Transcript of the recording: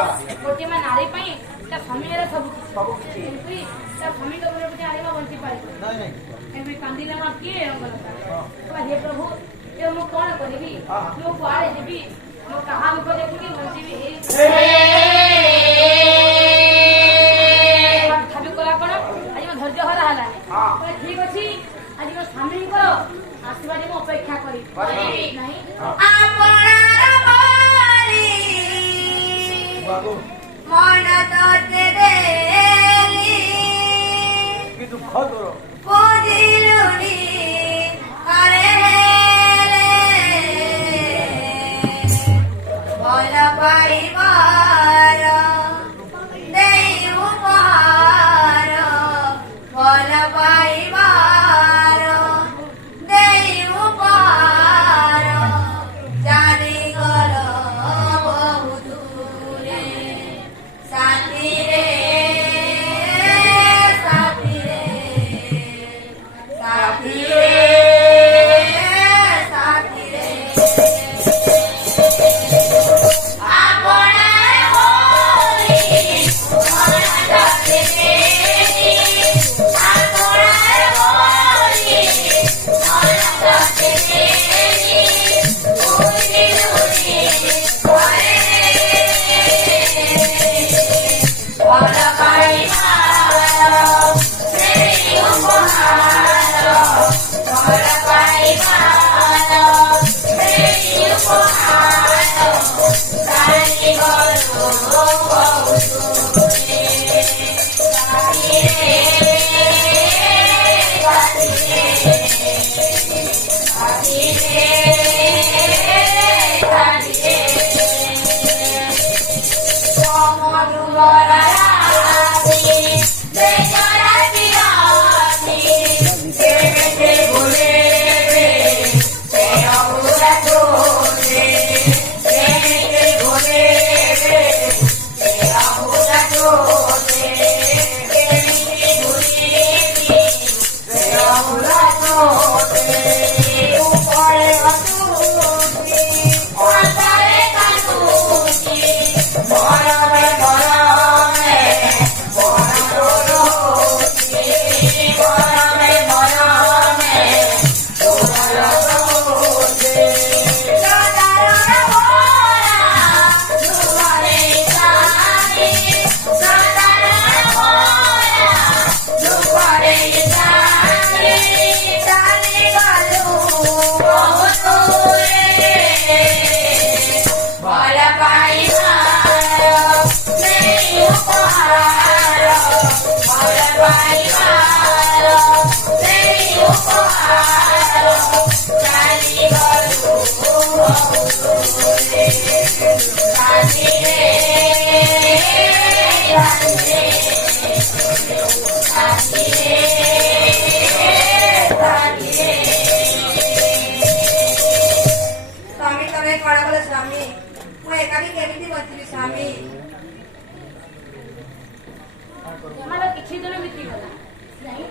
गोटे में नारी पाई ता स्वामी रे सब किछि ता स्वामी को बोले कि आरे बंची पाई नहीं एमि कांदिले मा के रंगलता तो हे प्रभु ए मु कोन करबी मु कुआरे जेबी मु कहा को देखि बंची भी भाभी कोला कोन आज म धैर्य हरा हला हां ठीक अछि आज म स्वामी को आशीर्वाद म अपेक्षा करी नहीं आपणार मारी बाबू मन तोते देली कि दुख करो पोजिलुनी करे बोल पाइबार देई उपहार बोल पाइबार देई उपहार जानी गलो बहु दूरे साथी रे साथी रे साथी रे आपणार होई मन तोते देली आपणार होई मन तोते देली उनी करे बोल पाइबार देई उपहार बोल पाइबार देई उपहार सारी गलो बहु दूरे साथी रे साथी रे साथी रे समरु बराती बेचाराती राती के बोले ते औरा तोरे के बोले ते औरा तोरे के बोले ते औरा तोरे ऊपर अतुकी ओतारे कातुकी मरमे मरमे मररोती मरमे मरमे मररोती साधारण मोरा दुआरे सारी साधारण मोरा दुआरे सारी सारी गलो बहुत दूरे बोल पाइबार देई उपहार बोल पाइबार देई उपहार सारी गलो बहु दूरे साथी रे साथी रे साथी रे स्वामी तमे कड़ा बोले स्वामी मु एकाकी केमिति बचिली स्वामी मला किछि दिन बीती गला नहीं